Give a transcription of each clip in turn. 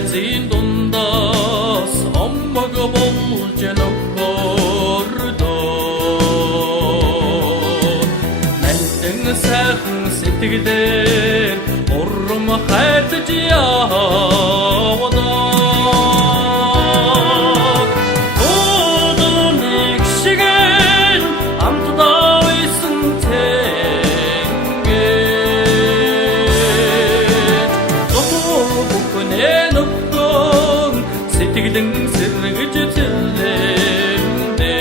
Әзин дундас оммага болжен оккордо Мәлдің сәхін сетігдер Орым қәрді жиявада Құдын екшіген амтыда ойсын тенге Сетігдің сіргі жетілдерінде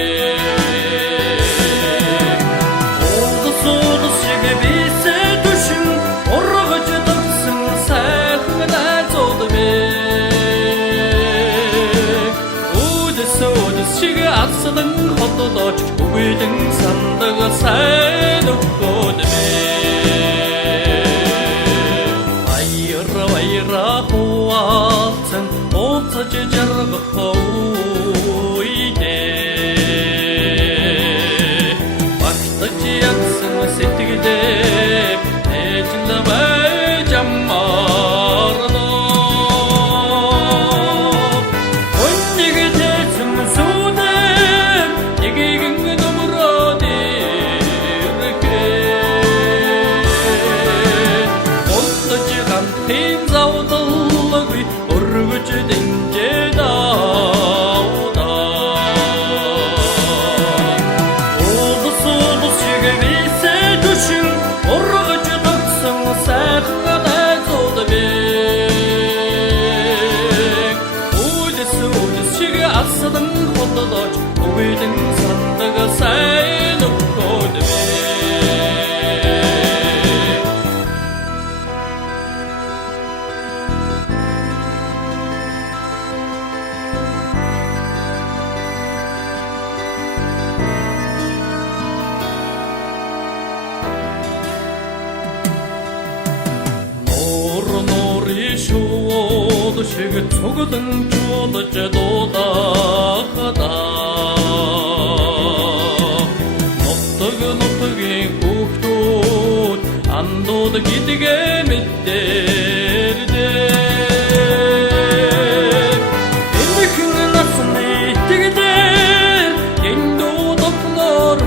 Олдыс жегі бейсе түшін Орғы жетіпсің сәхіңді жолды бек Өдіс жегі атсының қоты доч Өгейдің сандығы сән өккөді бек Айыра қуатсың Oltacı cargı hoyde Baktıcı yatsın setigdep Ecleme cammarda Onnegi tesin sudep Egegin numara dirke Oltacı kantin zavdıllığı Örgücü denge dağda Oldus jege bilse düşün Örgücü dıksın sağına zolda bek Oldus jege asıdın kodu doç Oğuydun sandığı sayın okkodu bek Шегі цогдың жоды жадодағада Ноқтығы көктут Андоды кетіге меттерді Емекіңін асын еттігдер Енді одақлар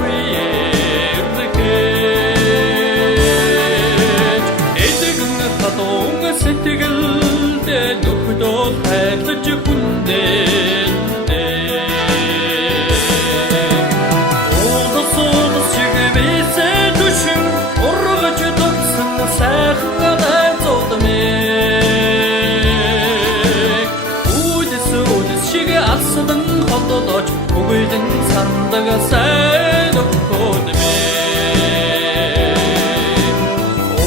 ердікет Едігіңі қатоңы сеттігіл Nukdol hertacı kundende Oldus jege bilse düşün Orgıcı dıksın sağına zolda mek Udis jege asıdın kolda doç Ogüydün sandığı sen okkodu mek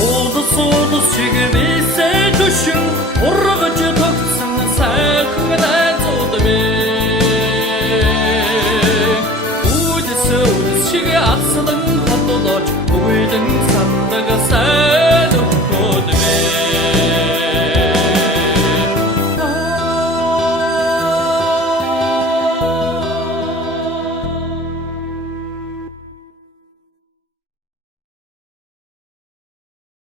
Oldus jege bilse düşün Orgıcı dıksın sağına zolda mek Udis jege asıdın kolda doç Ogüydün sandığı sen